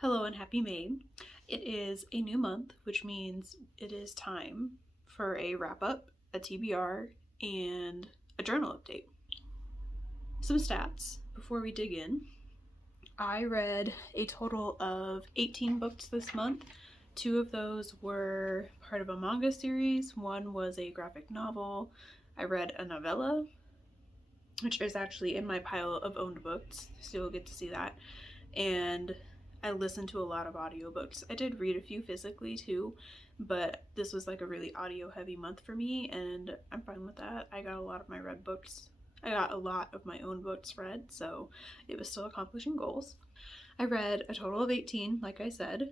Hello and happy May. It is a new month, which means it is time for a wrap up, a TBR, and a journal update. Some stats before we dig in. I read a total of 18 books this month. 2 of those were part of a manga series, one was a graphic novel. I read a novella, which is actually in my pile of owned books, so you'll get to see that. And I listened to a lot of audiobooks. I did read a few physically too, but this was like a really audio heavy month for me, and I'm fine with that. I got a lot of my own books read, so it was still accomplishing goals. I read a total of 18, like I said.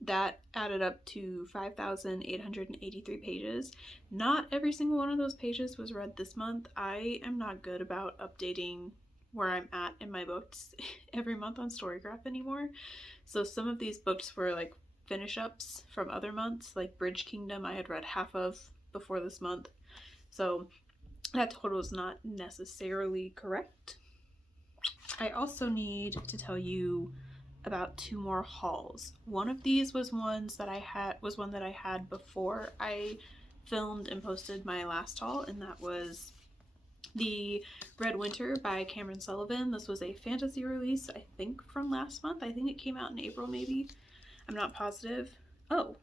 That added up to 5,883 pages. Not every single one of those pages was read this month. I am not good about updating where I'm at in my books every month on Storygraph anymore. So some of these books were like finish ups from other months, like Bridge Kingdom I had read half of before this month. So that total is not necessarily correct. I also need to tell you about 2 more hauls. One of these was one that I had before I filmed and posted my last haul, and that was the Red Winter by Cameron Sullivan. This was a fantasy release, I think from last month. I think it came out in April maybe. I'm not positive. Oh.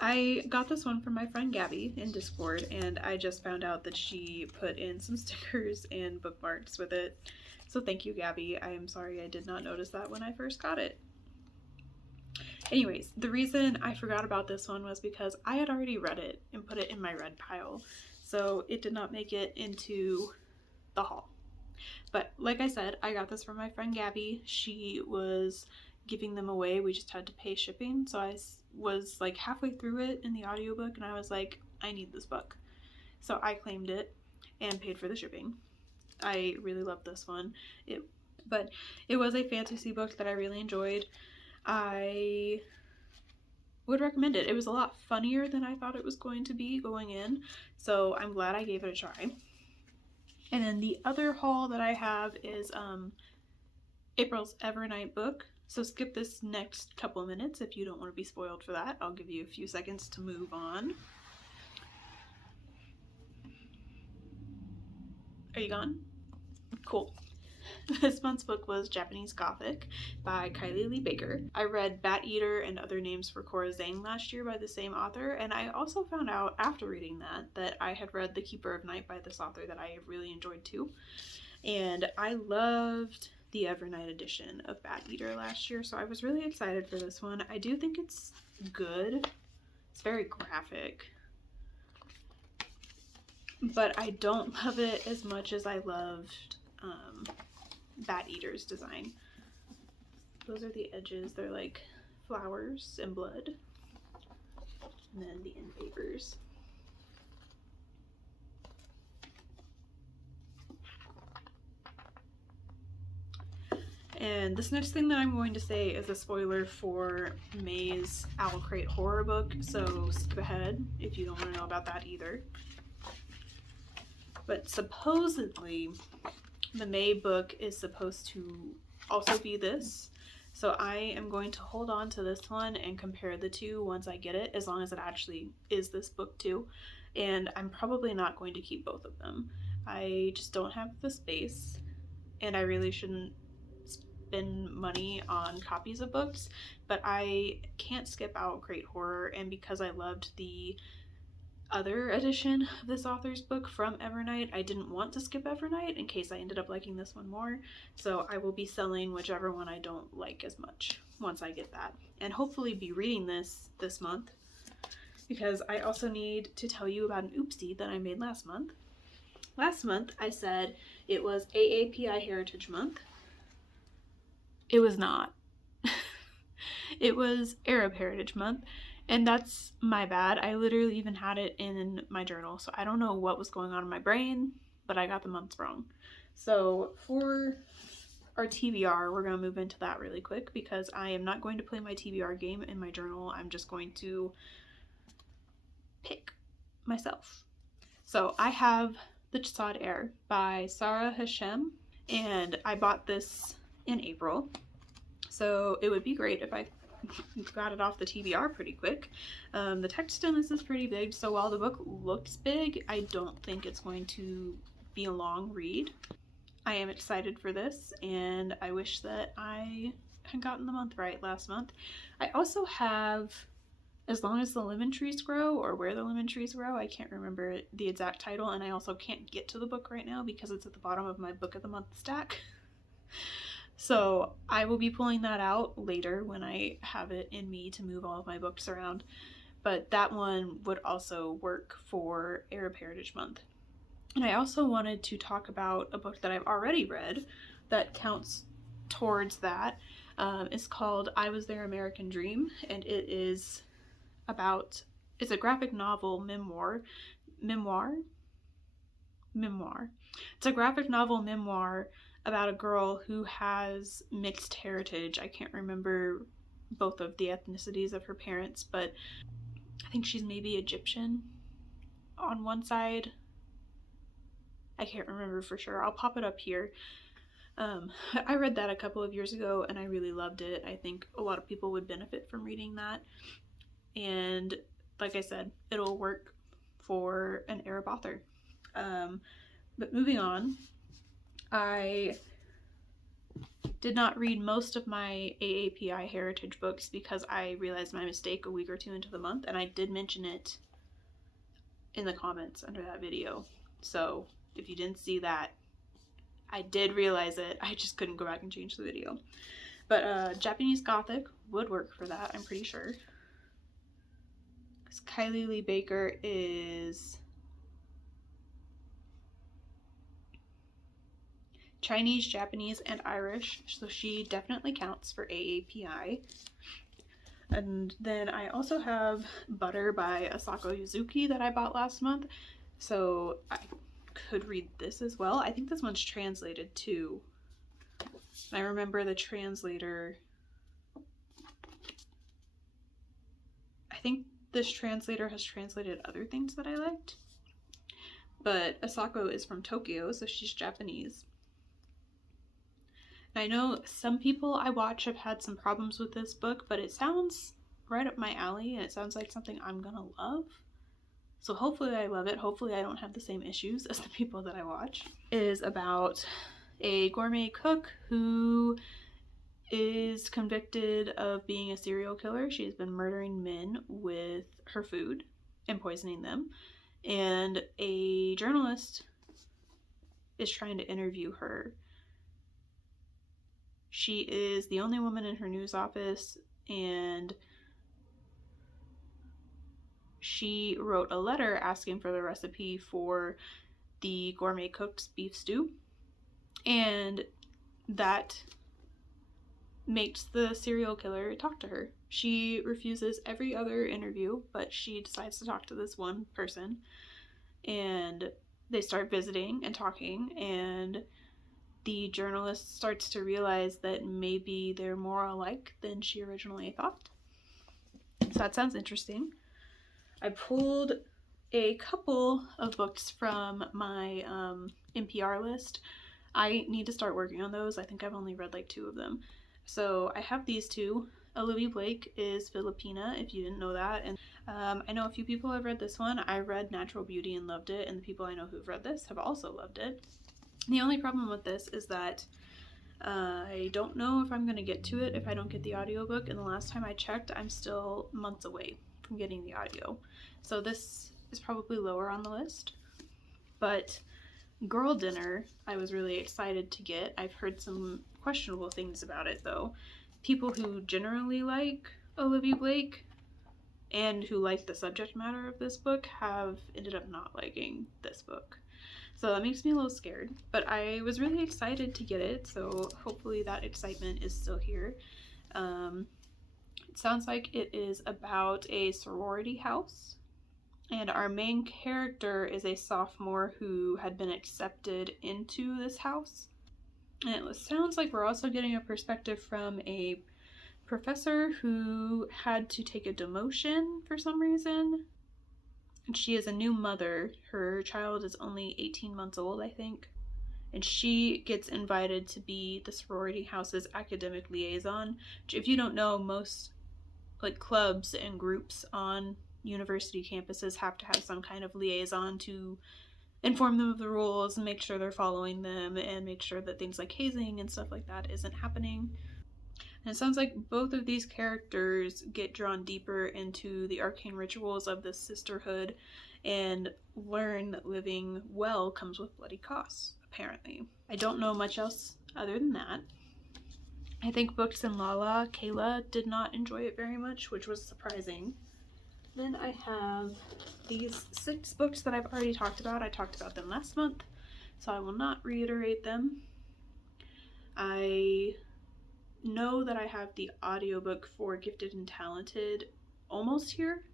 I got this one from my friend Gabby in Discord, and I just found out that she put in some stickers and bookmarks with it. So thank you, Gabby. I am sorry I did not notice that when I first got it. Anyways, the reason I forgot about this one was because I had already read it and put it in my read pile, so it did not make it into the haul. But like I said, I got this from my friend Gabby. She was giving them away. We just had to pay shipping, so I was like halfway through it in the audiobook and I was like, I need this book. So I claimed it and paid for the shipping. I really love this one. But it was a fantasy book that I really enjoyed. I would recommend it. It was a lot funnier than I thought it was going to be going in, so I'm glad I gave it a try. And then the other haul that I have is April's Evernight book. So skip this next couple of minutes if you don't want to be spoiled for that. I'll give you a few seconds to move on. Are you gone? Cool. This month's book was Japanese Gothic by Kylie Lee Baker. I read Bat Eater and Other Names for Cora Zhang last year by the same author, and I also found out after reading that I had read The Keeper of Night by this author that I really enjoyed too. And I loved the Evernight edition of Bat Eater last year, so I was really excited for this one. I do think it's good. It's very graphic, but I don't love it as much as I loved Bat Eater's design. Those are the edges. They're like flowers and blood. And then the end papers. And this next thing that I'm going to say is a spoiler for May's Owl Crate horror book, so skip ahead if you don't want to know about that either. But supposedly the May book is supposed to also be this, so I am going to hold on to this one and compare the two once I get it, as long as it actually is this book too. And I'm probably not going to keep both of them. I just don't have the space, and I really shouldn't spend money on copies of books, but I can't skip out Great Horror, and because I loved the other edition of this author's book from Evernight, I didn't want to skip Evernight in case I ended up liking this one more, so I will be selling whichever one I don't like as much once I get that, and hopefully be reading this month, because I also need to tell you about an oopsie that I made last month. Last month I said it was AAPI Heritage Month. It was not. It was Arab Heritage Month, and that's my bad. I literally even had it in my journal, so I don't know what was going on in my brain, but I got the months wrong. So for our TBR, we're going to move into that really quick because I am not going to play my TBR game in my journal. I'm just going to pick myself. So I have The Chesed Heir by Sarah Hashem, and I bought this in April, so it would be great if I got it off the TBR pretty quick. The text in this is pretty big, so while the book looks big, I don't think it's going to be a long read. I am excited for this, and I wish that I had gotten the month right last month. I also have As Long as the Lemon Trees Grow, or Where the Lemon Trees Grow. I can't remember the exact title, and I also can't get to the book right now because it's at the bottom of my Book of the Month stack. So I will be pulling that out later when I have it in me to move all of my books around. But that one would also work for Arab Heritage Month. And I also wanted to talk about a book that I've already read that counts towards that. It's called I Was Their American Dream, and it's a graphic novel memoir. It's a graphic novel memoir about a girl who has mixed heritage. I can't remember both of the ethnicities of her parents, but I think she's maybe Egyptian on one side. I can't remember for sure. I'll pop it up here. I read that a couple of years ago and I really loved it. I think a lot of people would benefit from reading that. And like I said, it'll work for an Arab author. But moving on, I did not read most of my AAPI heritage books because I realized my mistake a week or two into the month, and I did mention it in the comments under that video. So if you didn't see that, I did realize it. I just couldn't go back and change the video. But Japanese Gothic would work for that, I'm pretty sure. Because Kylie Lee Baker is Chinese, Japanese, and Irish, so she definitely counts for AAPI. And then I also have Butter by Asako Yuzuki that I bought last month, so I could read this as well. I think this one's translated too. I remember the translator. I think this translator has translated other things that I liked. But Asako is from Tokyo, so she's Japanese. And I know some people I watch have had some problems with this book, but it sounds right up my alley, and it sounds like something I'm gonna love. So hopefully I love it. Hopefully I don't have the same issues as the people that I watch. It is about a gourmet cook who is convicted of being a serial killer. She has been murdering men with her food and poisoning them. And a journalist is trying to interview her. She is the only woman in her news office, and she wrote a letter asking for the recipe for the gourmet cook's beef stew, and that makes the serial killer talk to her. She refuses every other interview, but she decides to talk to this one person, and they start visiting and talking, and the journalist starts to realize that maybe they're more alike than she originally thought. So that sounds interesting. I pulled a couple of books from my NPR list. I need to start working on those. I think I've only read like 2 of them. So I have these 2. Olivia Blake is Filipina, if you didn't know that. And I know a few people have read this one. I read Natural Beauty and loved it, and the people I know who've read this have also loved it. The only problem with this is that I don't know if I'm going to get to it if I don't get the audiobook, and the last time I checked, I'm still months away from getting the audio. So this is probably lower on the list. But Girl Dinner, I was really excited to get. I've heard some questionable things about it, though. People who generally like Olivia Blake and who like the subject matter of this book have ended up not liking this book. So that makes me a little scared, but I was really excited to get it, so hopefully that excitement is still here. It sounds like it is about a sorority house, and our main character is a sophomore who had been accepted into this house. And it sounds like we're also getting a perspective from a professor who had to take a demotion for some reason. And she is a new mother. Her child is only 18 months old, I think. and she gets invited to be the sorority house's academic liaison. Which, if you don't know, most like clubs and groups on university campuses have to have some kind of liaison to inform them of the rules and make sure they're following them and make sure that things like hazing and stuff like that isn't happening. And it sounds like both of these characters get drawn deeper into the arcane rituals of this sisterhood and learn that living well comes with bloody costs, apparently. I don't know much else other than that. I think Books and Lala, Kayla did not enjoy it very much, which was surprising. Then I have these 6 books that I've already talked about. I talked about them last month, so I will not reiterate them. I know that I have the audiobook for Gifted and Talented almost here.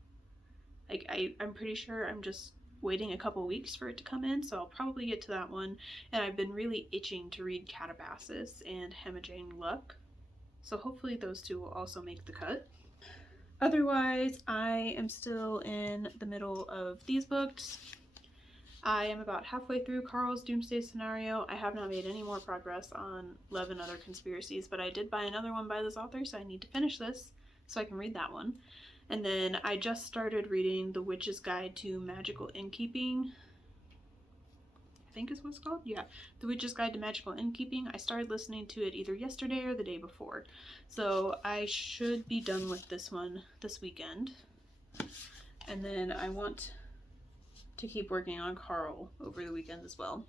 Like, I'm pretty sure I'm just waiting a couple weeks for it to come in, so I'll probably get to that one. And I've been really itching to read Catabasis and Hemma-Jane Luck, so hopefully those 2 will also make the cut. Otherwise, I am still in the middle of these books. I am about halfway through Carl's Doomsday Scenario. I have not made any more progress on Love and Other Conspiracies, but I did buy another one by this author, so I need to finish this so I can read that one. And then I just started reading The Witch's Guide to Magical Innkeeping. I think is what it's called? Yeah, The Witch's Guide to Magical Innkeeping. I started listening to it either yesterday or the day before. So I should be done with this one this weekend. And then I want to keep working on Carl over the weekend as well.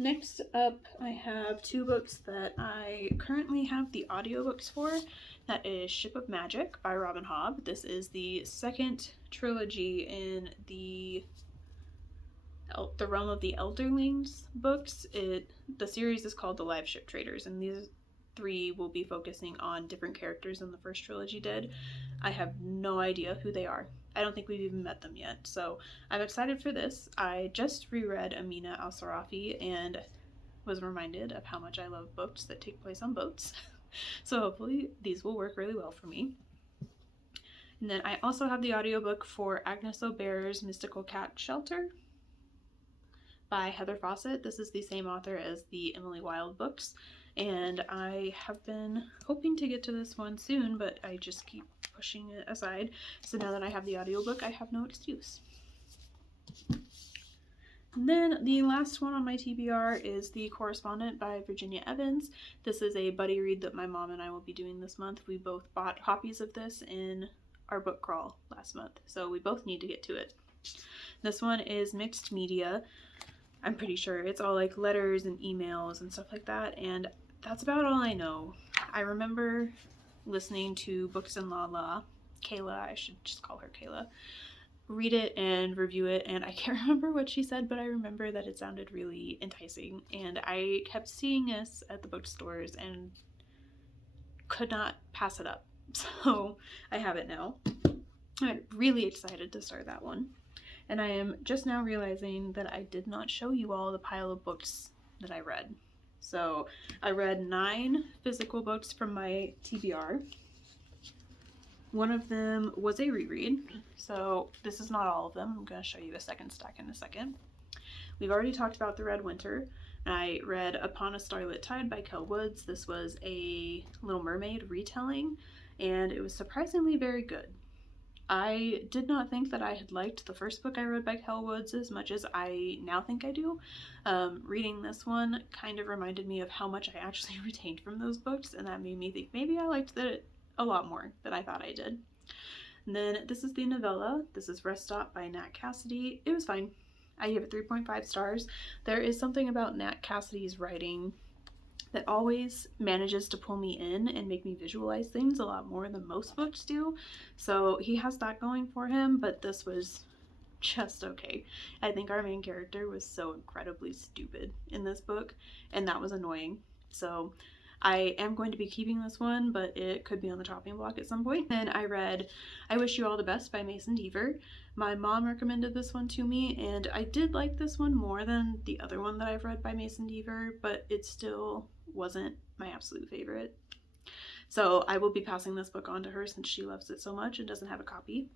Next up, I have 2 books that I currently have the audiobooks for. That is Ship of Magic by Robin Hobb. This is the 2nd trilogy in the Realm of the Elderlings books. The series is called The Live Ship Traders, and these 3 will be focusing on different characters than the first trilogy did. I have no idea who they are. I don't think we've even met them yet, so I'm excited for this. I just reread Amina al-Sarafi and was reminded of how much I love books that take place on boats. So hopefully these will work really well for me. And then I also have the audiobook for Agnes O'Bear's Mystical Cat Shelter by Heather Fawcett. This is the same author as the Emily Wilde books, and I have been hoping to get to this one soon, but I just keep pushing it aside. So now that I have the audiobook, I have no excuse. And then the last one on my TBR is The Correspondent by Virginia Evans. This is a buddy read that my mom and I will be doing this month. We both bought copies of this in our book crawl last month, so we both need to get to it. This one is mixed media. I'm pretty sure it's all like letters and emails and stuff like that, and that's about all I know. I remember listening to Books and Lala, Kayla, I should just call her Kayla, read it and review it, and I can't remember what she said, but I remember that it sounded really enticing, and I kept seeing this at the bookstores and could not pass it up. So I have it now. I'm really excited to start that one. And I am just now realizing that I did not show you all the pile of books that I read. So I read 9 physical books from my TBR. One of them was a reread, so this is not all of them. I'm going to show you a second stack in a second. We've already talked about The Red Winter. I read Upon a Starlit Tide by Kel Woods. This was a Little Mermaid retelling, and it was surprisingly very good. I did not think that I had liked the first book I read by Kel Woods as much as I now think I do. Reading this one kind of reminded me of how much I actually retained from those books, and that made me think maybe I liked it a lot more than I thought I did. And then this is the novella. This is Rest Stop by Nat Cassidy. It was fine. I give it 3.5 stars. There is something about Nat Cassidy's writing that always manages to pull me in and make me visualize things a lot more than most books do. So he has that going for him, but this was just okay. I think our main character was so incredibly stupid in this book, and that was annoying. So I am going to be keeping this one, but it could be on the chopping block at some point. Then I read I Wish You All the Best by Mason Deaver. My mom recommended this one to me, and I did like this one more than the other one that I've read by Mason Deaver, but it still wasn't my absolute favorite. So I will be passing this book on to her since she loves it so much and doesn't have a copy.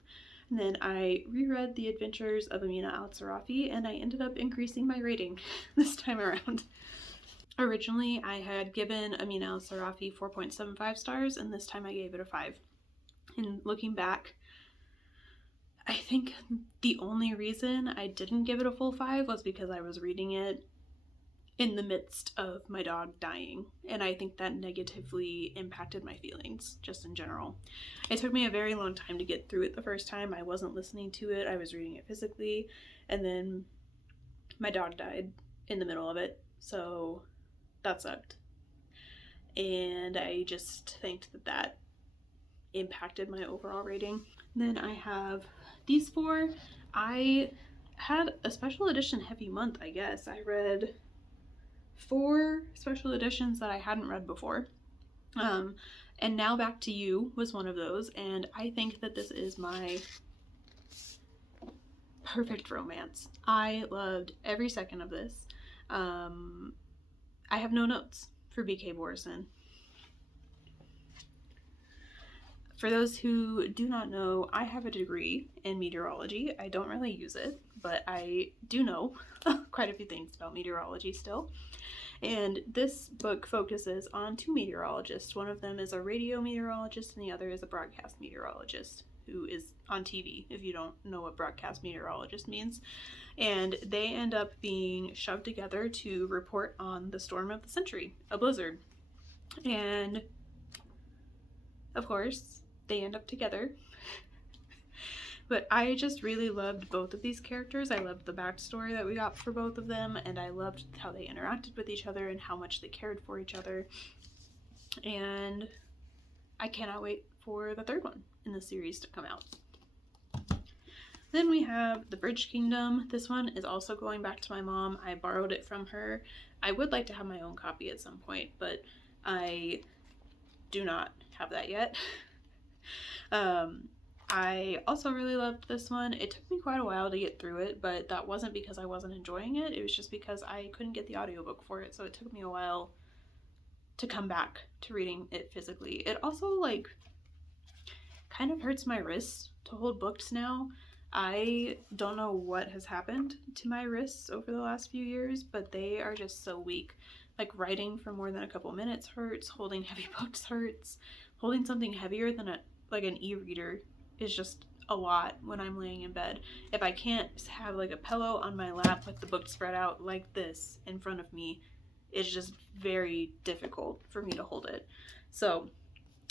And then I reread The Adventures of Amina Al-Sarafi, and I ended up increasing my rating this time around. Originally, I had given Amina Al-Sarafi 4.75 stars, and this time I gave it a 5. And looking back, I think the only reason I didn't give it a full 5 was because I was reading it in the midst of my dog dying, and I think that negatively impacted my feelings just in general. It took me a very long time to get through it the first time. I wasn't listening to it, I was reading it physically, and then my dog died in the middle of it, so that sucked. And I just think that impacted my overall rating. Then I have these 4. I had a special edition heavy month, I guess. I read 4 special editions that I hadn't read before. And Now Back to You was one of those, and I think that this is my perfect romance. I loved every second of this. I have no notes for B.K. Borison. For those who do not know, I have a degree in meteorology. I don't really use it, but I do know quite a few things about meteorology still. And this book focuses on 2 meteorologists. One of them is a radio meteorologist and the other is a broadcast meteorologist who is on TV, if you don't know what broadcast meteorologist means. And they end up being shoved together to report on the storm of the century, a blizzard. And of course, they end up together. But I just really loved both of these characters. I loved the backstory that we got for both of them, and I loved how they interacted with each other and how much they cared for each other. And I cannot wait for the 3rd one in the series to come out. Then we have The Bridge Kingdom. This one is also going back to my mom. I borrowed it from her. I would like to have my own copy at some point, but I do not have that yet. I also really loved this one. It took me quite a while to get through it, but that wasn't because I wasn't enjoying it. It was just because I couldn't get the audiobook for it, so it took me a while to come back to reading it physically. It also, like, kind of hurts my wrists to hold books now. I don't know what has happened to my wrists over the last few years, but they are just so weak. Like, writing for more than a couple minutes hurts, holding heavy books hurts, holding something heavier than an e-reader is just a lot when I'm laying in bed. If I can't have like a pillow on my lap with the book spread out like this in front of me, it's just very difficult for me to hold it. So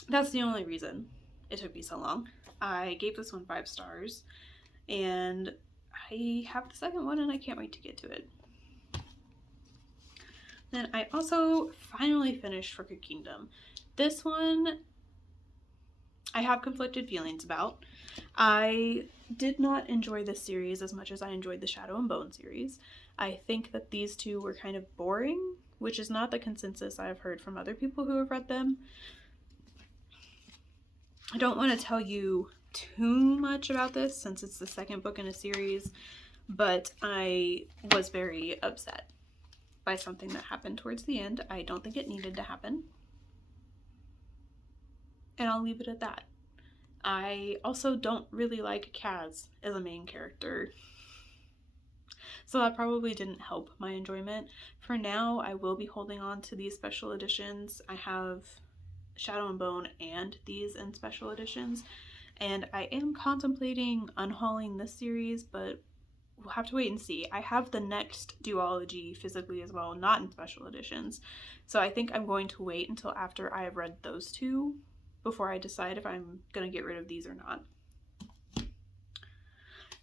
that's the only reason it took me so long. I gave this one 5 stars, and I have the 2nd one and I can't wait to get to it. Then I also finally finished Crooked Kingdom. This one I have conflicted feelings about. I did not enjoy this series as much as I enjoyed the Shadow and Bone series. I think that these 2 were kind of boring, which is not the consensus I've heard from other people who have read them. I don't want to tell you too much about this since it's the 2nd book in a series, but I was very upset by something that happened towards the end. I don't think it needed to happen. And I'll leave it at that. I also don't really like Kaz as a main character, so that probably didn't help my enjoyment. For now, I will be holding on to these special editions. I have Shadow and Bone and these in special editions, and I am contemplating unhauling this series, but we'll have to wait and see. I have the next duology physically as well, not in special editions, so I think I'm going to wait until after I have read those 2 before I decide if I'm going to get rid of these or not.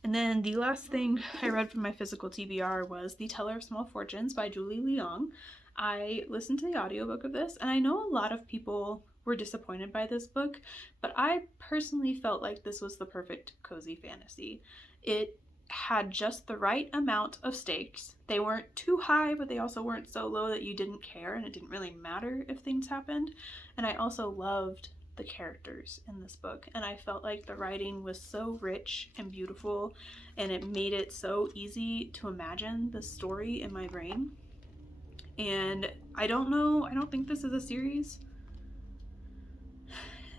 And then the last thing I read from my physical TBR was The Teller of Small Fortunes by Julie Leong. I listened to the audiobook of this, and I know a lot of people were disappointed by this book, but I personally felt like this was the perfect cozy fantasy. It had just the right amount of stakes. They weren't too high, but they also weren't so low that you didn't care and it didn't really matter if things happened. And I also loved the characters in this book, and I felt like the writing was so rich and beautiful, and it made it so easy to imagine the story in my brain. And I don't think this is a series,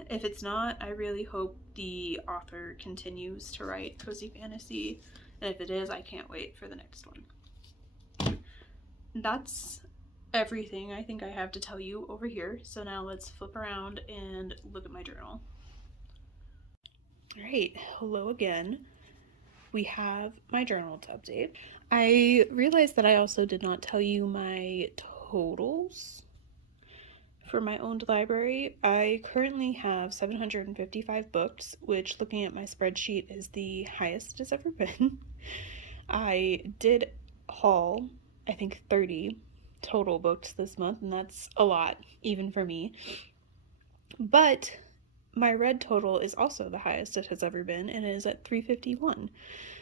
If it's not, I really hope the author continues to write cozy fantasy, and if it is, I can't wait for the next one. That's everything I think I have to tell you over here, so now let's flip around and look at my journal. Alright, hello again. We have my journal to update. I realized that I also did not tell you my totals for my owned library. I currently have 755 books, which, looking at my spreadsheet, is the highest it's ever been. I did haul, I think, 30 total books this month, and that's a lot, even for me. But my read total is also the highest it has ever been, and it is at 351.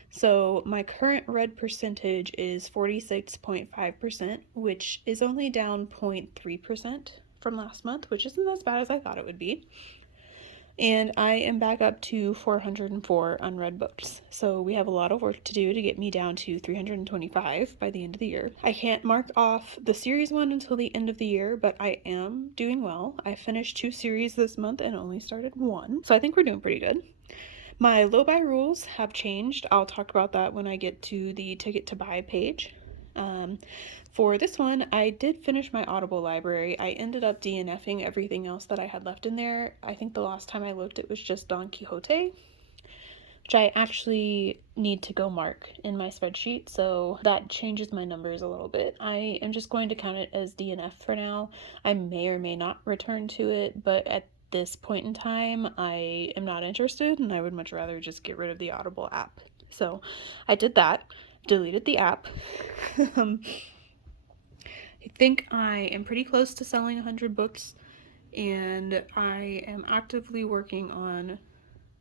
So my current read percentage is 46.5%, which is only down 0.3% from last month, which isn't as bad as I thought it would be. And I am back up to 404 unread books. So we have a lot of work to do to get me down to 325 by the end of the year. I can't mark off the series one until the end of the year, but I am doing well. I finished 2 series this month and only started 1. So I think we're doing pretty good. My low buy rules have changed. I'll talk about that when I get to the ticket to buy page. For this one, I did finish my Audible library. I ended up DNFing everything else that I had left in there. I think the last time I looked, it was just Don Quixote, which I actually need to go mark in my spreadsheet, so that changes my numbers a little bit. I am just going to count it as DNF for now. I may or may not return to it, but at this point in time, I am not interested, and I would much rather just get rid of the Audible app. So I did that, deleted the app. I think I am pretty close to selling 100 books, and I am actively working on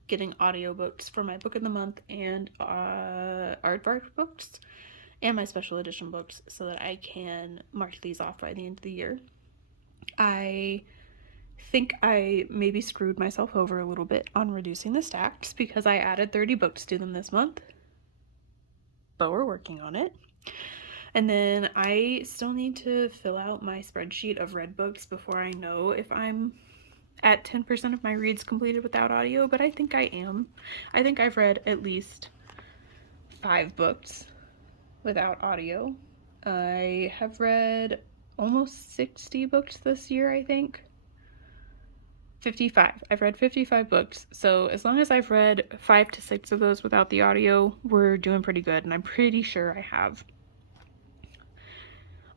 getting audiobooks for my book of the month and aardvark books and my special edition books so that I can mark these off by the end of the year. I think I maybe screwed myself over a little bit on reducing the stacks because I added 30 books to them this month, but we're working on it. And then I still need to fill out my spreadsheet of read books before I know if I'm at 10% of my reads completed without audio, but I think I am. I think I've read at least 5 books without audio. I have read almost 60 books this year, I think. 55. I've read 55 books, so as long as I've read 5 to 6 of those without the audio, we're doing pretty good, and I'm pretty sure I have.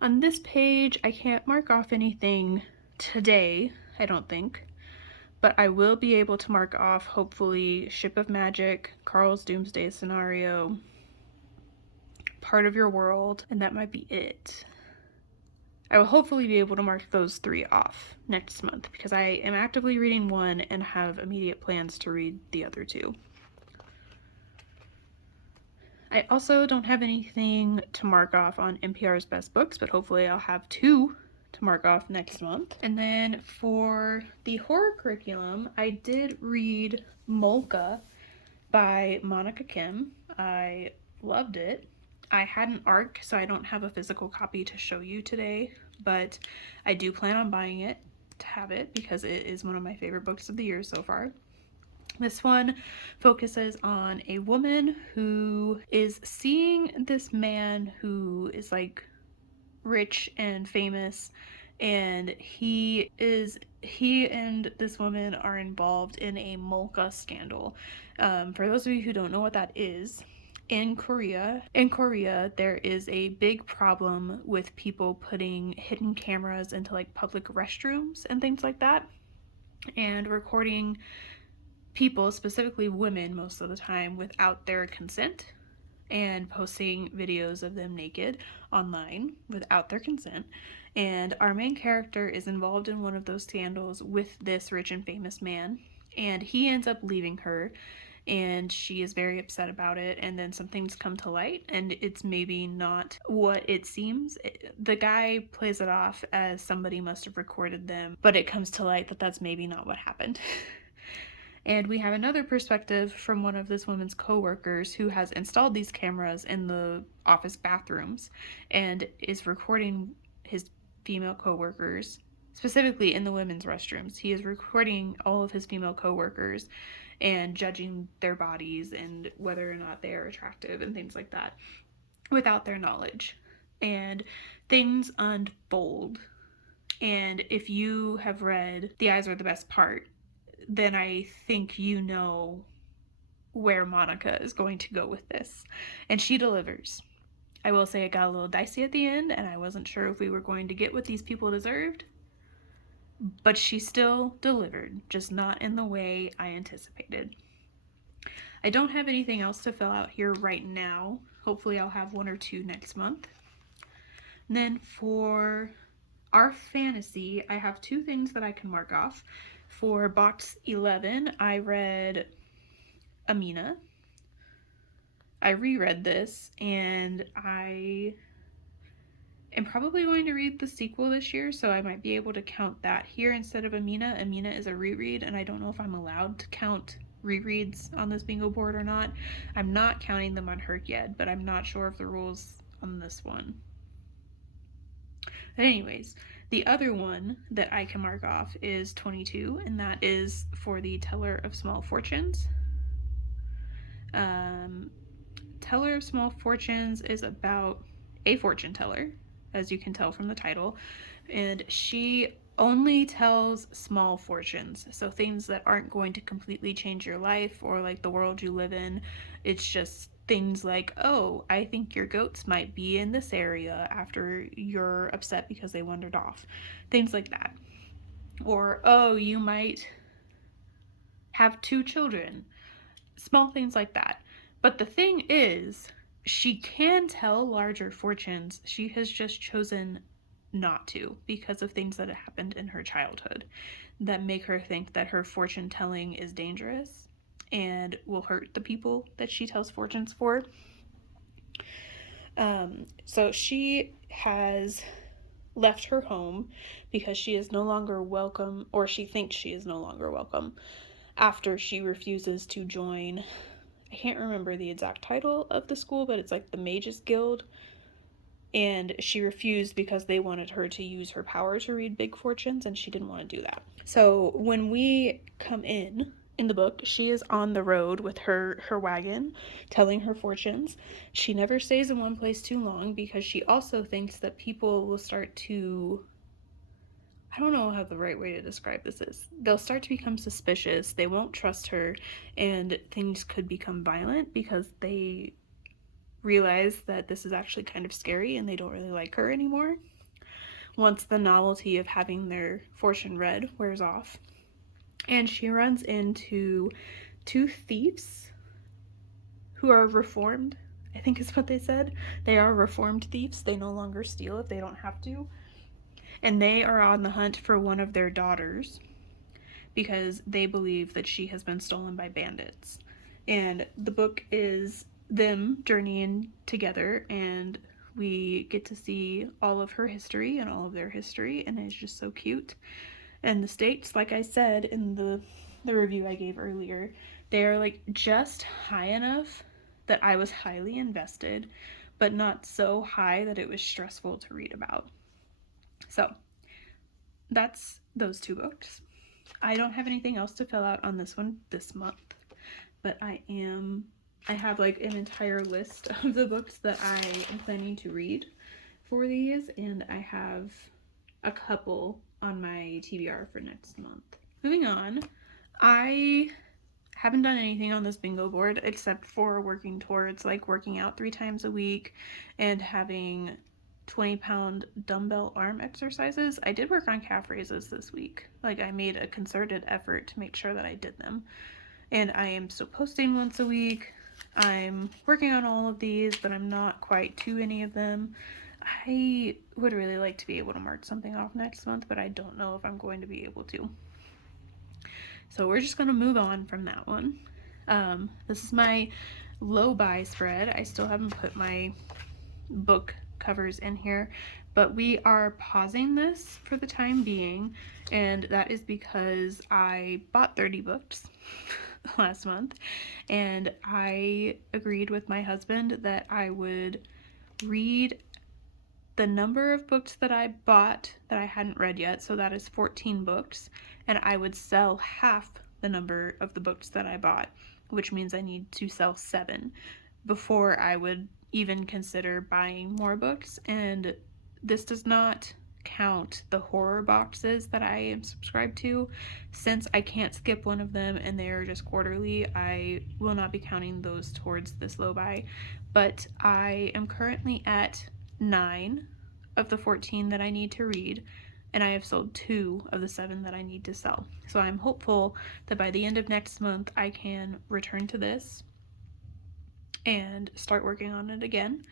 On this page, I can't mark off anything today, I don't think, but I will be able to mark off, hopefully, Ship of Magic, Carl's Doomsday Scenario, Part of Your World, and that might be it. I will hopefully be able to mark those 3 off next month because I am actively reading one and have immediate plans to read the other 2. I also don't have anything to mark off on NPR's best books, but hopefully I'll have 2 to mark off next month. And then for the horror curriculum, I did read Molka by Monica Kim. I loved it. I had an ARC, so I don't have a physical copy to show you today, but I do plan on buying it to have it because it is one of my favorite books of the year so far. This one focuses on a woman who is seeing this man who is like rich and famous, and he and this woman are involved in a Molka scandal. For those of you who don't know what that is, in Korea, there is a big problem with people putting hidden cameras into like public restrooms and things like that, and recording people, specifically women most of the time, without their consent, and posting videos of them naked online without their consent. And our main character is involved in one of those scandals with this rich and famous man, and he ends up leaving her, and she is very upset about it, and then some things come to light, and it's maybe not what it seems. The guy plays it off as somebody must have recorded them, but it comes to light that that's maybe not what happened. And we have another perspective from one of this woman's co-workers who has installed these cameras in the office bathrooms and is recording his female co-workers specifically in the women's restrooms. He is recording all of his female coworkers and judging their bodies and whether or not they are attractive and things like that without their knowledge. And things unfold. And if you have read The Eyes Are the Best Part, then I think you know where Monica is going to go with this. And she delivers. I will say it got a little dicey at the end, and I wasn't sure if we were going to get what these people deserved. But she still delivered, just not in the way I anticipated. I don't have anything else to fill out here right now. Hopefully I'll have one or two next month. And then for our fantasy, I have two things that I can mark off. For box 11, I read Amina. I reread this, and I am probably going to read the sequel this year, so I might be able to count that here instead of Amina. Amina is a reread, and I don't know if I'm allowed to count rereads on this bingo board or not. I'm not counting them on Herc yet, but I'm not sure of the rules on this one. But anyways, the other one that I can mark off is 22, and that is for the Teller of Small Fortunes. Teller of Small Fortunes is about a fortune teller, as you can tell from the title, and she only tells small fortunes, so things that aren't going to completely change your life or like the world you live in. It's just things like, oh, I think your goats might be in this area after you're upset because they wandered off. Things like that. Or, oh, you might have 2 children. Small things like that. But the thing is, she can tell larger fortunes. She has just chosen not to because of things that have happened in her childhood that make her think that her fortune telling is dangerous and will hurt the people that she tells fortunes for. So she has left her home because she is no longer welcome, or she thinks she is no longer welcome, after she refuses to join. I can't remember the exact title of the school, but it's like the Mages Guild. And she refused because they wanted her to use her power to read big fortunes, and she didn't want to do that. So when we come in the book, she is on the road with her wagon telling her fortunes. She never stays in one place too long because she also thinks that people will start to, I don't know how the right way to describe this is. They'll start to become suspicious. They won't trust her, and things could become violent because they realize that this is actually kind of scary and they don't really like her anymore once the novelty of having their fortune read wears off. And she runs into 2 thieves who are reformed, I think is what they said. They are reformed thieves. They no longer steal if they don't have to. And they are on the hunt for one of their daughters because they believe that she has been stolen by bandits. And the book is them journeying together, and we get to see all of her history and all of their history, and it's just so cute. And the stakes, like I said in the review I gave earlier, they are like just high enough that I was highly invested, but not so high that it was stressful to read about. So that's those 2 books. I don't have anything else to fill out on this one this month, but I have like an entire list of the books that I am planning to read for these, and I have a couple on my TBR for next month. Moving on, I haven't done anything on this bingo board except for working towards like working out 3 times a week and having 20-pound dumbbell arm exercises. I did work on calf raises this week. Like, I made a concerted effort to make sure that I did them. And I am still posting once a week. I'm working on all of these, but I'm not quite to any of them. I would really like to be able to mark something off next month, but I don't know if I'm going to be able to. So we're just going to move on from that one. This is my low buy spread. I still haven't put my book covers in here, but we are pausing this for the time being, and that is because I bought 30 books last month, and I agreed with my husband that I would read the number of books that I bought that I hadn't read yet, so that is 14 books, and I would sell half the number of the books that I bought, which means I need to sell 7 before I would even consider buying more books. And this does not count the horror boxes that I am subscribed to. Since I can't skip one of them and they are just quarterly, I will not be counting those towards this low buy. But I am currently at 9 of the 14 that I need to read, and I have sold 2 of the 7 that I need to sell. So I'm hopeful that by the end of next month I can return to this and start working on it again.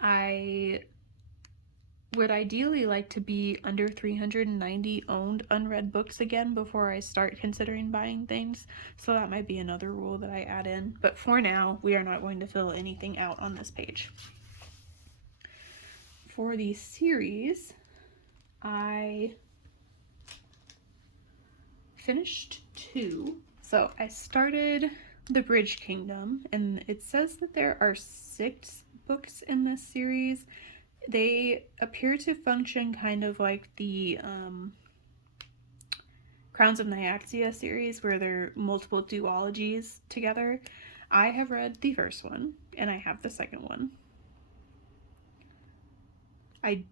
I would ideally like to be under 390 owned unread books again before I start considering buying things, so that might be another rule that I add in. But for now, we are not going to fill anything out on this page. For the series, I finished 2. So I started The Bridge Kingdom, and it says that there are 6 books in this series. They appear to function kind of like the Crowns of Nyaxia series, where there are multiple duologies together. I have read the first one, and I have the second one. I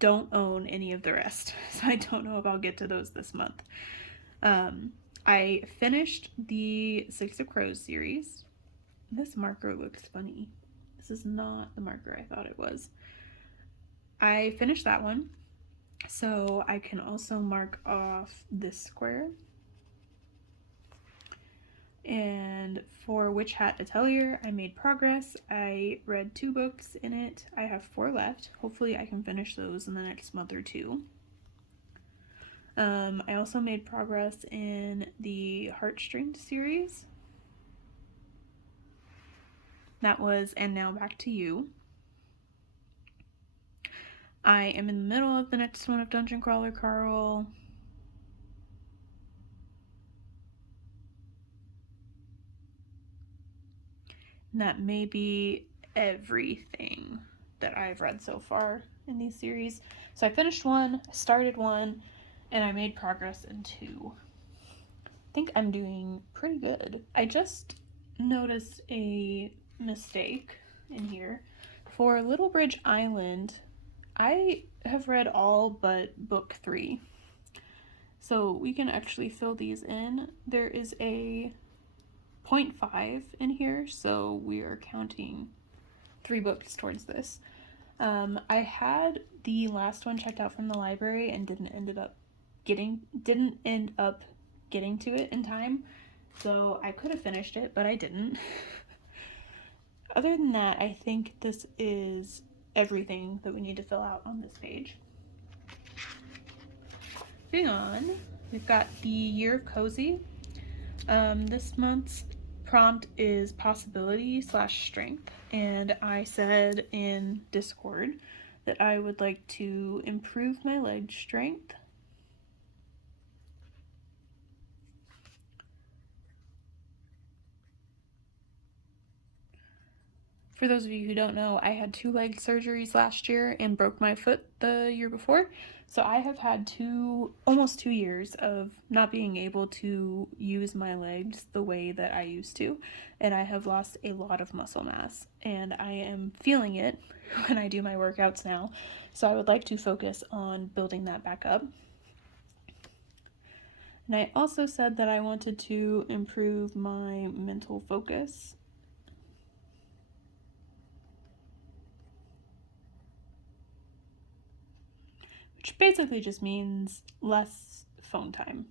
don't own any of the rest, so I don't know if I'll get to those this month. I finished the Six of Crows series. This marker looks funny. This is not the marker I thought it was. I finished that one, so I can also mark off this square. And for Witch Hat Atelier, I made progress. I read 2 books in it. I have 4 left. Hopefully I can finish those in the next month or 2. I also made progress in the Heartstrings series. That was And Now Back to You. I am in the middle of the next one of Dungeon Crawler Carl. And that may be everything that I've read so far in these series. So I finished 1, started 1, and I made progress in 2. I think I'm doing pretty good. I just noticed a mistake in here. For Little Bridge Island, I have read all but book 3. So we can actually fill these in. There is a 0.5 in here, so we are counting 3 books towards this. I had the last one checked out from the library and didn't end up getting to it in time, so I could have finished it, but I didn't. Other than that, I think this is everything that we need to fill out on this page. Moving on, we've got the Year of Cozy. This month's prompt is possibility/strength, and I said in Discord that I would like to improve my leg strength. For those of you who don't know, I had 2 leg surgeries last year and broke my foot the year before. So I have had almost 2 years of not being able to use my legs the way that I used to. And I have lost a lot of muscle mass. And I am feeling it when I do my workouts now. So I would like to focus on building that back up. And I also said that I wanted to improve my mental focus. Which basically just means less phone time.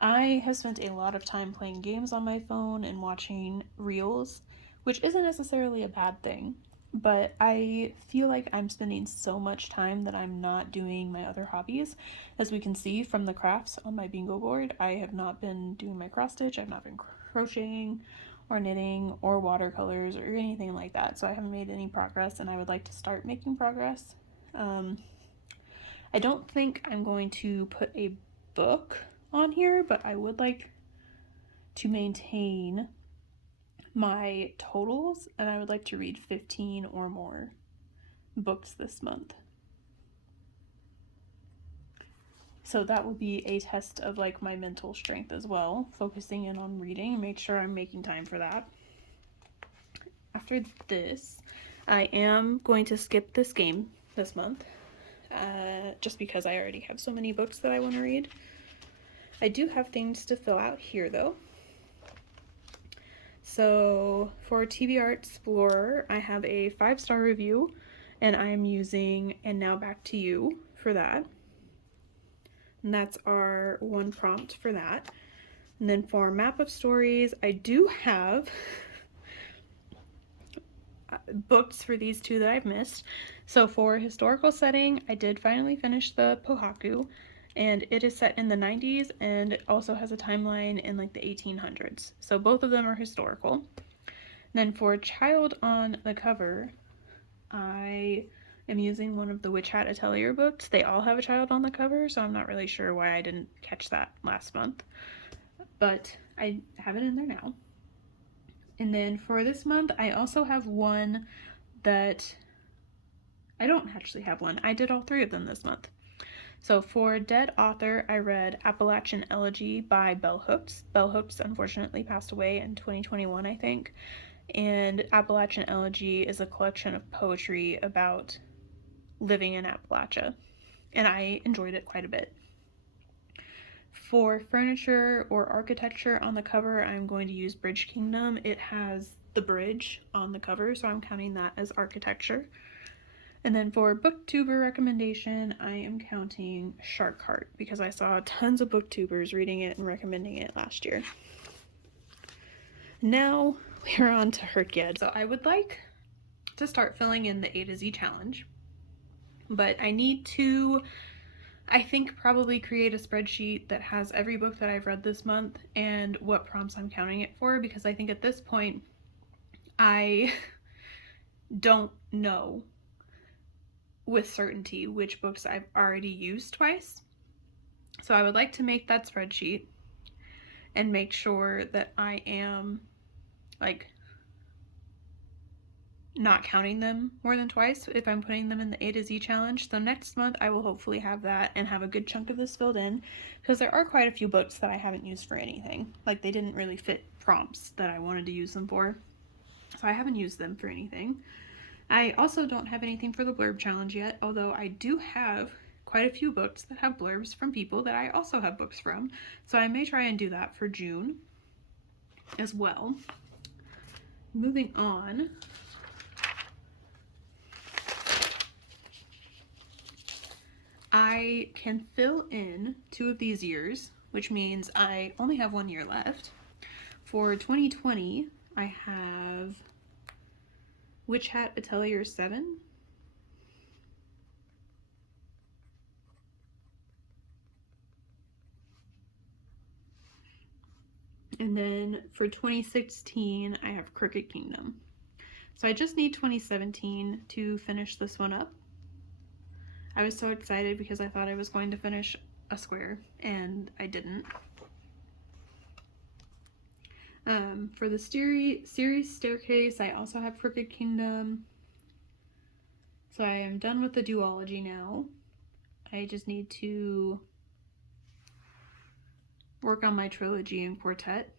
I have spent a lot of time playing games on my phone and watching reels, which isn't necessarily a bad thing, but I feel like I'm spending so much time that I'm not doing my other hobbies. As we can see from the crafts on my bingo board, I have not been doing my cross stitch, I've not been crocheting or knitting or watercolors or anything like that, so I haven't made any progress, and I would like to start making progress. I don't think I'm going to put a book on here, but I would like to maintain my totals, and I would like to read 15 or more books this month. So that will be a test of like my mental strength as well, focusing in on reading and make sure I'm making time for that. After this, I am going to skip this game this month, just because I already have so many books that I want to read. I do have things to fill out here though. So for TBR Explorer, I have a 5-star review, and I am using And Now Back to You for that. And that's our one prompt for that. And then for Map of Stories, I do have books for these two that I've missed. So for historical setting, I did finally finish the Pohaku, and it is set in the 90s and it also has a timeline in like the 1800s. So both of them are historical. And then for Child on the Cover, I am using one of the Witch Hat Atelier books. They all have a child on the cover, so I'm not really sure why I didn't catch that last month. But I have it in there now. And then for this month, I also have one that I don't actually have one. I did all 3 of them this month. So for Dead Author, I read Appalachian Elegy by Bell Hooks. Bell Hooks unfortunately passed away in 2021, I think. And Appalachian Elegy is a collection of poetry about living in Appalachia. And I enjoyed it quite a bit. For furniture or architecture on the cover, I'm going to use Bridge Kingdom. It has the bridge on the cover, so I'm counting that as architecture. And then for booktuber recommendation, I am counting Shark Heart because I saw tons of booktubers reading it and recommending it last year. Now we are on to Herkyed. So I would like to start filling in the A to Z challenge, but I need to, I think, probably create a spreadsheet that has every book that I've read this month and what prompts I'm counting it for, because I think at this point I don't know with certainty which books I've already used twice. So I would like to make that spreadsheet and make sure that I am like not counting them more than twice if I'm putting them in the A to Z challenge. So next month I will hopefully have that and have a good chunk of this filled in, because there are quite a few books that I haven't used for anything. Like they didn't really fit prompts that I wanted to use them for. So I haven't used them for anything. I also don't have anything for the blurb challenge yet, although I do have quite a few books that have blurbs from people that I also have books from. So I may try and do that for June as well. Moving on. I can fill in 2 of these years, which means I only have 1 year left. For 2020, I have Witch Hat Atelier 7. And then for 2016, I have Crooked Kingdom. So I just need 2017 to finish this one up. I was so excited because I thought I was going to finish a square, and I didn't. For the series Staircase, I also have Crooked Kingdom. So I am done with the duology now. I just need to work on my trilogy and quartet.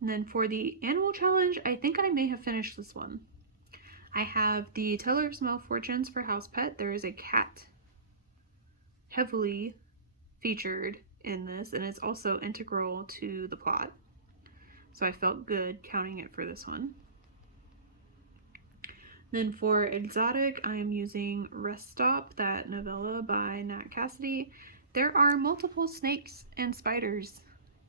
And then for the animal challenge, I think I may have finished this one. I have the Teller of Small Fortunes for House Pet. There is a cat heavily featured in this, and it's also integral to the plot. So I felt good counting it for this one. Then for exotic, I am using Rest Stop, that novella by Nat Cassidy. There are multiple snakes and spiders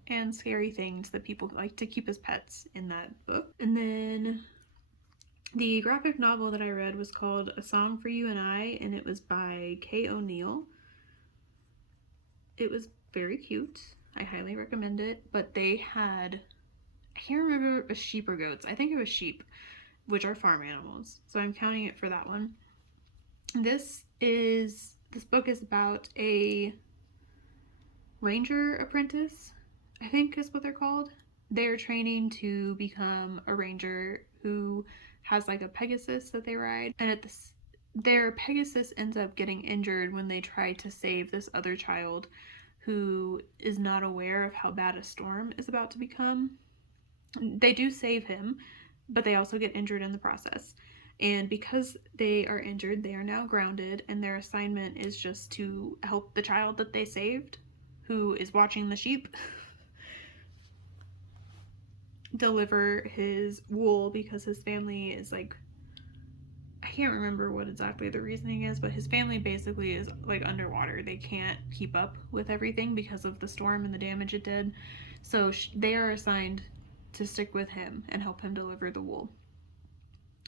and scary things that people like to keep as pets in that book. And then the graphic novel that I read was called A Song for You and I, and it was by Kay O'Neill. It was very cute. I highly recommend it, but they had, I can't remember if it was sheep or goats. I think it was sheep, which are farm animals. So I'm counting it for that one. This book is about a ranger apprentice, I think is what they're called. They're training to become a ranger who has like a Pegasus that they ride. And their Pegasus ends up getting injured when they try to save this other child who is not aware of how bad a storm is about to become. They do save him, but they also get injured in the process. And because they are injured, they are now grounded, and their assignment is just to help the child that they saved, who is watching the sheep, deliver his wool because his family is like, I can't remember what exactly the reasoning is, but his family basically is like underwater. They can't keep up with everything because of the storm and the damage it did. So they are assigned to stick with him and help him deliver the wool.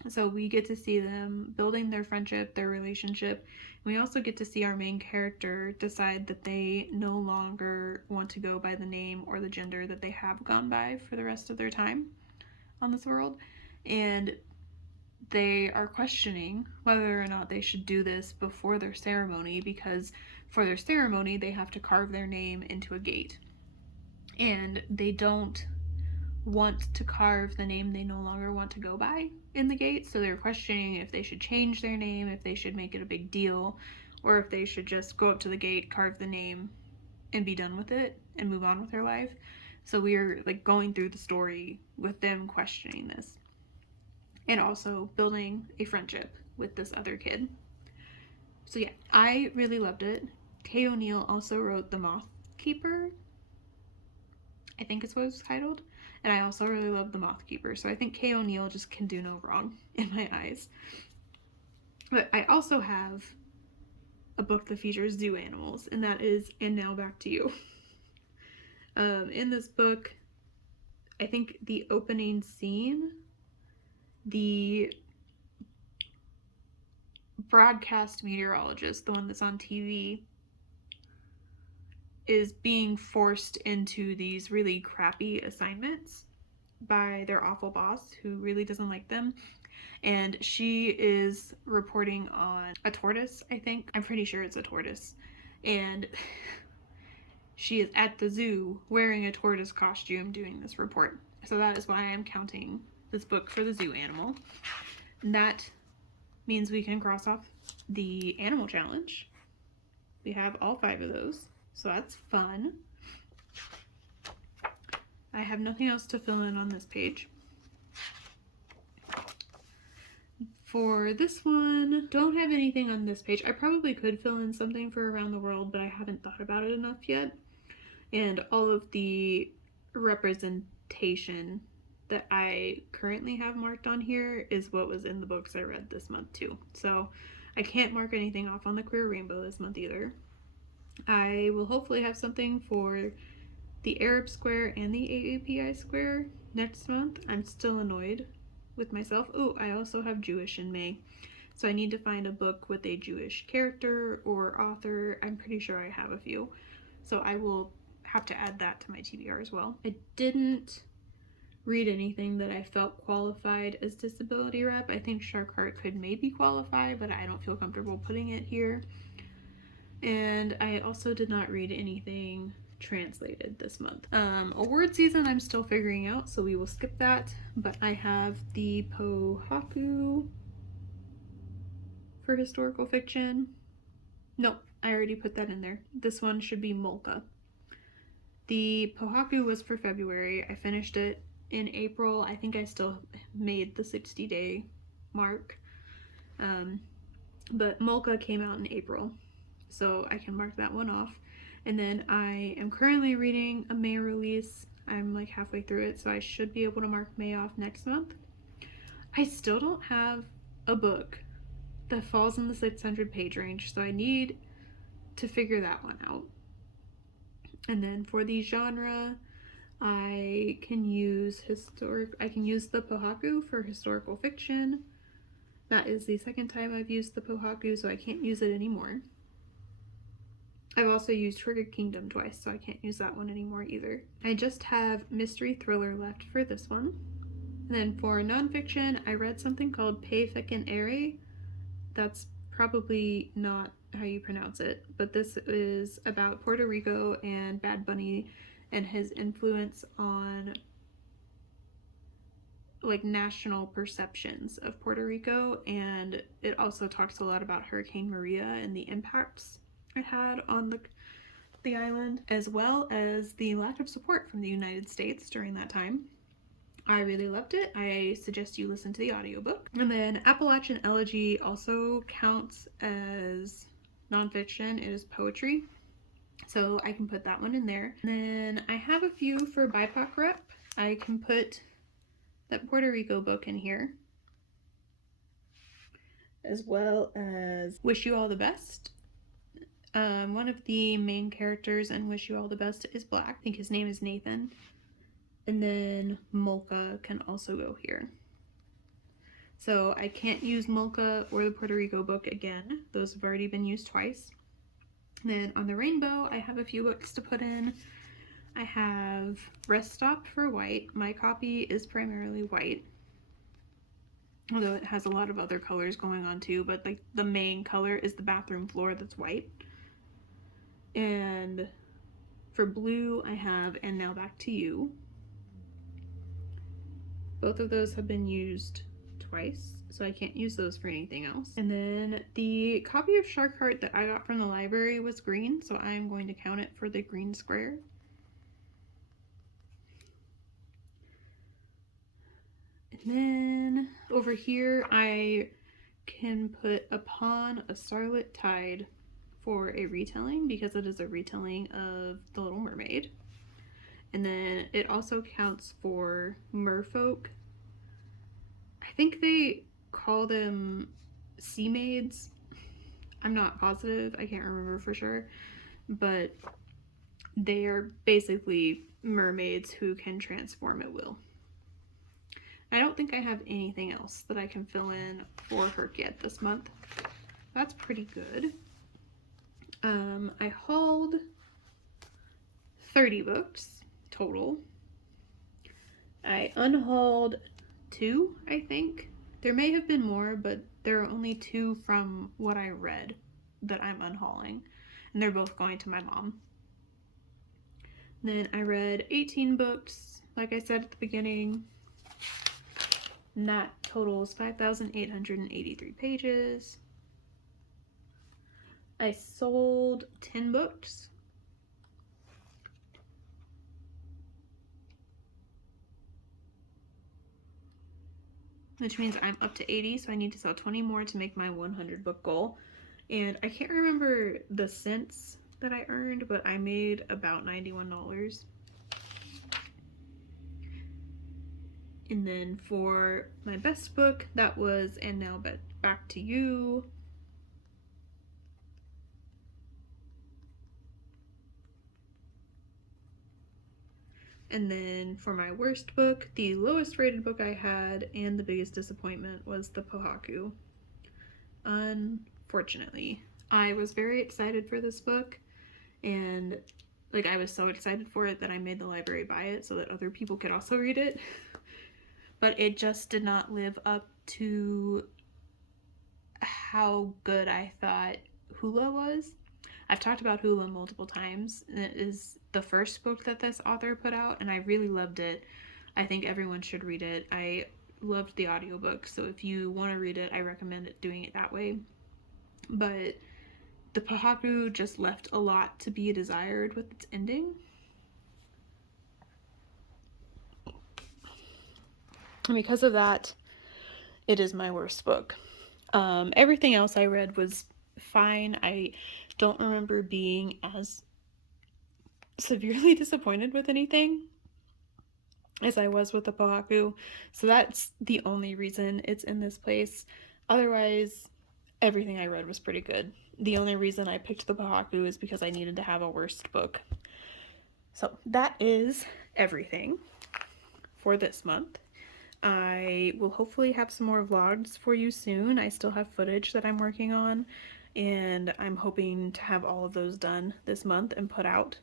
So we get to see them building their friendship, their relationship. We also get to see our main character decide that they no longer want to go by the name or the gender that they have gone by for the rest of their time on this world. And they are questioning whether or not they should do this before their ceremony, because for their ceremony they have to carve their name into a gate. And they don't want to carve the name they no longer want to go by in the gate, so they're questioning if they should change their name, if they should make it a big deal, or if they should just go up to the gate, carve the name, and be done with it and move on with their life. So we are like going through the story with them questioning this, and also building a friendship with this other kid. So yeah, I really loved it. Kay O'Neill also wrote The Moth Keeper, I think it's what it's titled. And I also really love The Moth Keeper, so I think Kay O'Neill just can do no wrong in my eyes. But I also have a book that features zoo animals, and that is And Now Back to You. In this book, I think the opening scene, the broadcast meteorologist, the one that's on TV, is being forced into these really crappy assignments by their awful boss who really doesn't like them. And she is reporting on a tortoise, I think. I'm pretty sure it's a tortoise. And she is at the zoo wearing a tortoise costume doing this report. So that is why I'm counting this book for the zoo animal. And that means we can cross off the animal challenge. We have all 5 of those, so that's fun. I have nothing else to fill in on this page. For this one, don't have anything on this page. I probably could fill in something for Around the World, but I haven't thought about it enough yet. And all of the representation that I currently have marked on here is what was in the books I read this month too. So I can't mark anything off on the Queer Rainbow this month either. I will hopefully have something for the Arab Square and the AAPI Square next month. I'm still annoyed with myself. Oh, I also have Jewish in May. So I need to find a book with a Jewish character or author. I'm pretty sure I have a few. So I will have to add that to my TBR as well. I didn't read anything that I felt qualified as disability rep. I think Shark Heart could maybe qualify, but I don't feel comfortable putting it here. And I also did not read anything translated this month. Award season I'm still figuring out, so we will skip that. But I have the Pohaku for historical fiction. Nope, I already put that in there. This one should be Molka. The Pohaku was for February. I finished it in April. I think I still made the 60-day mark. But Molka came out in April, so I can mark that one off. And then I am currently reading a May release. I'm like halfway through it, so I should be able to mark May off next month. I still don't have a book that falls in the 600 page range, so I need to figure that one out. And then for the genre, I can use the Pohaku for historical fiction. That is the second time I've used the Pohaku, so I can't use it anymore. I've also used Trigger Kingdom twice, so I can't use that one anymore either. I just have mystery thriller left for this one. And then for nonfiction, I read something called Pe Feckin Ere. That's probably not how you pronounce it, but this is about Puerto Rico and Bad Bunny and his influence on like national perceptions of Puerto Rico, and it also talks a lot about Hurricane Maria and the impacts it had on the island, as well as the lack of support from the United States during that time. I really loved it. I suggest you listen to the audiobook. And then Appalachian Elegy also counts as nonfiction. It is poetry, so I can put that one in there. And then I have a few for BIPOC rep. I can put that Puerto Rico book in here, as well as Wish You All the Best. One of the main characters in Wish You All the Best is Black. I think his name is Nathan. And then Molka can also go here. So I can't use Molka or the Puerto Rico book again. Those have already been used twice. And then on the rainbow, I have a few books to put in. I have Rest Stop for white. My copy is primarily white, although it has a lot of other colors going on too, but like the main color is the bathroom floor that's white. And for blue, I have And Now Back to You. Both of those have been used twice, so I can't use those for anything else. And then the copy of Shark Heart that I got from the library was green, so I'm going to count it for the green square. And then over here, I can put Upon a Starlit Tide for a retelling, because it is a retelling of The Little Mermaid. And then it also counts for merfolk. I think they call them sea maids. I'm not positive, I can't remember for sure, but they are basically mermaids who can transform at will. I don't think I have anything else that I can fill in for Herc yet this month. That's pretty good. I hauled 30 books total. I unhauled 2, I think. There may have been more, but there are only 2 from what I read that I'm unhauling, and they're both going to my mom. Then I read 18 books, like I said at the beginning, and that totals 5,883 pages. I sold 10 books. Which means I'm up to 80, so I need to sell 20 more to make my 100 book goal. And I can't remember the cents that I earned, but I made about $91. And then for my best book, that was And Now Back to You. And then for my worst book, the lowest rated book I had and the biggest disappointment was the Pohaku. Unfortunately, I was very excited for this book, and like I was so excited for it that I made the library buy it so that other people could also read it. But it just did not live up to how good I thought Hula was. I've talked about Hula multiple times. It is the first book that this author put out, and I really loved it. I think everyone should read it. I loved the audiobook, so if you want to read it, I recommend doing it that way. But the Pohaku just left a lot to be desired with its ending. And because of that, it is my worst book. Everything else I read was fine. I don't remember being as severely disappointed with anything as I was with the Pohaku, so that's the only reason it's in this place. Otherwise, everything I read was pretty good. The only reason I picked the Pohaku is because I needed to have a worst book. So that is everything for this month. I will hopefully have some more vlogs for you soon. I still have footage that I'm working on, and I'm hoping to have all of those done this month and put out.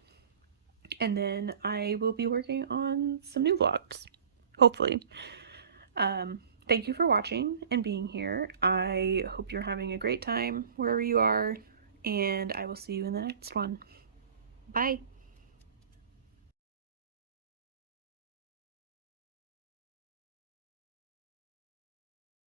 And then I will be working on some new vlogs, hopefully. Thank you for watching and being here. I hope you're having a great time wherever you are, and I will see you in the next one. Bye!